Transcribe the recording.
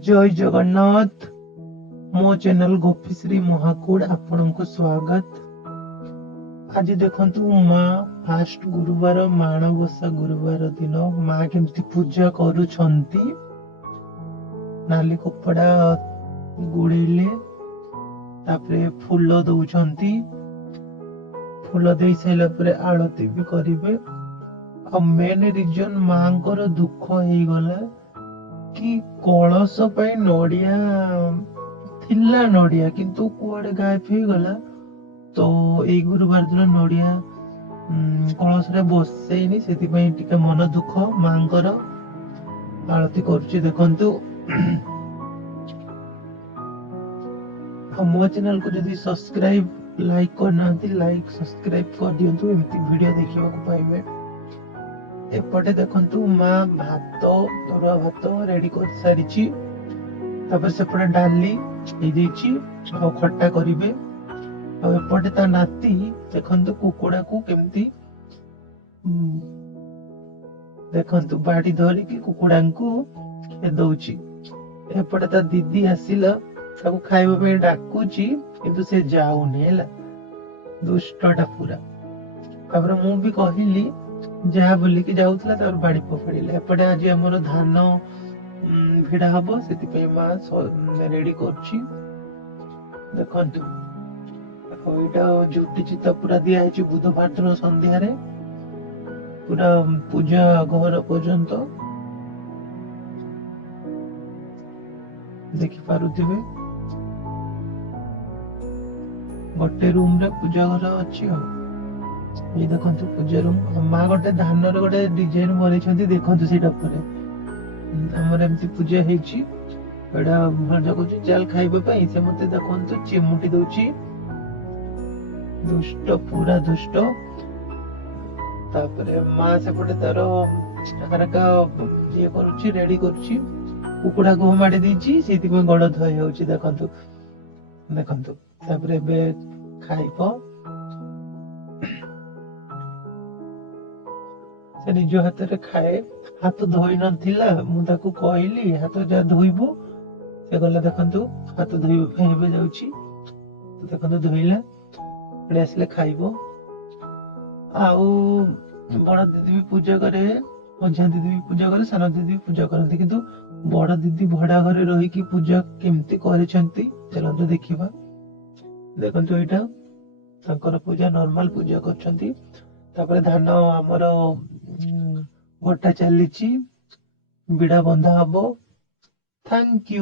जय जगन्नाथ मो चैनल गोपीश्री महाकूड़ आपण को स्वागत। आज देखंतु माँ फास्ट गुरुवार माणबसा गुरुवार दिन माँ केमती पूजा करुछंती। नाली कपड़ा गुड़ेले तापरे फूल दउछंती। फूल दे साइला परे आरती भी करिवे। आ मेन रीजन मांकर दुख हे गला कि कलश पे नड़िया थिला नड़िया किंतु कुआडे गायब हो गला। तो ए गुरुवार दिन नड़िया कलश रे बसैनी से मन दुख मांकर आरती करुच्ची देखंतु। मो चैनल को जदि सब्सक्राइब लाइक करना लाइक सब्सक्राइब कर दियंतु एमती वीडियो देखिबा को पाइबे। एपटे देखंतु माँ भात तरुआ भात रेडी कर सारिची। तापर सेपटे डाली हे देची आ खट्टा करिवे। आ एपटे ता नाती देखंतु कुकुड़ा को केमती देखंतु बाड़ी धरी कि कुकुड़ा को खे दउची। एपटे ता दीदी आसिला ताको खाइबा पे डाकुची किंतु से जाउनी हैला दुष्टटा पूरा। तापर मु भी कहिली जहा बोली कि जाउतला तार बाड़ी पफाड़िले। एपटे आज हमर धान भिड़ा हबो सेति पे मां रेडी करछि देखंतु। एटा झुटी चिता पूरा दिया है बुधवार दिन संध्या रे पूरा पूजा घर पर्यंत देखि पारुथिबे। गोटे रूम रे पूजा घर अछि। ये देखंतु पूजा रूम माँ गोटे धान रे गोटे डिजाइन बनेछंती देखंतु सेटा परे हमर एमती पूजा हेछि। एडा भंजा को चाल खाइबे पई से मते देखंतु चिमुटी दउची दुष्ट पूरा दुष्ट। तापरे माँ सेपटे तार हरका ये करूची रेडी करूची कुकुड़ा को माडी दीची सेति पे गड़ धय होची देखंतु देखंतु। तापरे बे खाइबो से निज हाथ रे खाए। हाथ धोई नथिला मु ताकू कहली हाथ जा धोइबो से गला देखंतु हाथ धोइबो पे हेबे जाउची देखंतु धोइला एडे आसले खाइबो। आउ बड़ दीदी भी पूजा करे मझा दीदी भी पूजा करे सान दीदी भी पूजा करती किंतु बड़ दीदी भड़ा घरे रही की पूजा केमती करिसंती चलंतु देखिबा। देखंतु एटा तांकर पूजा नॉर्मल पूजा करछंती। तापर धान हमर गोटा चलीची बिड़ा बंधा हबो। Thank you.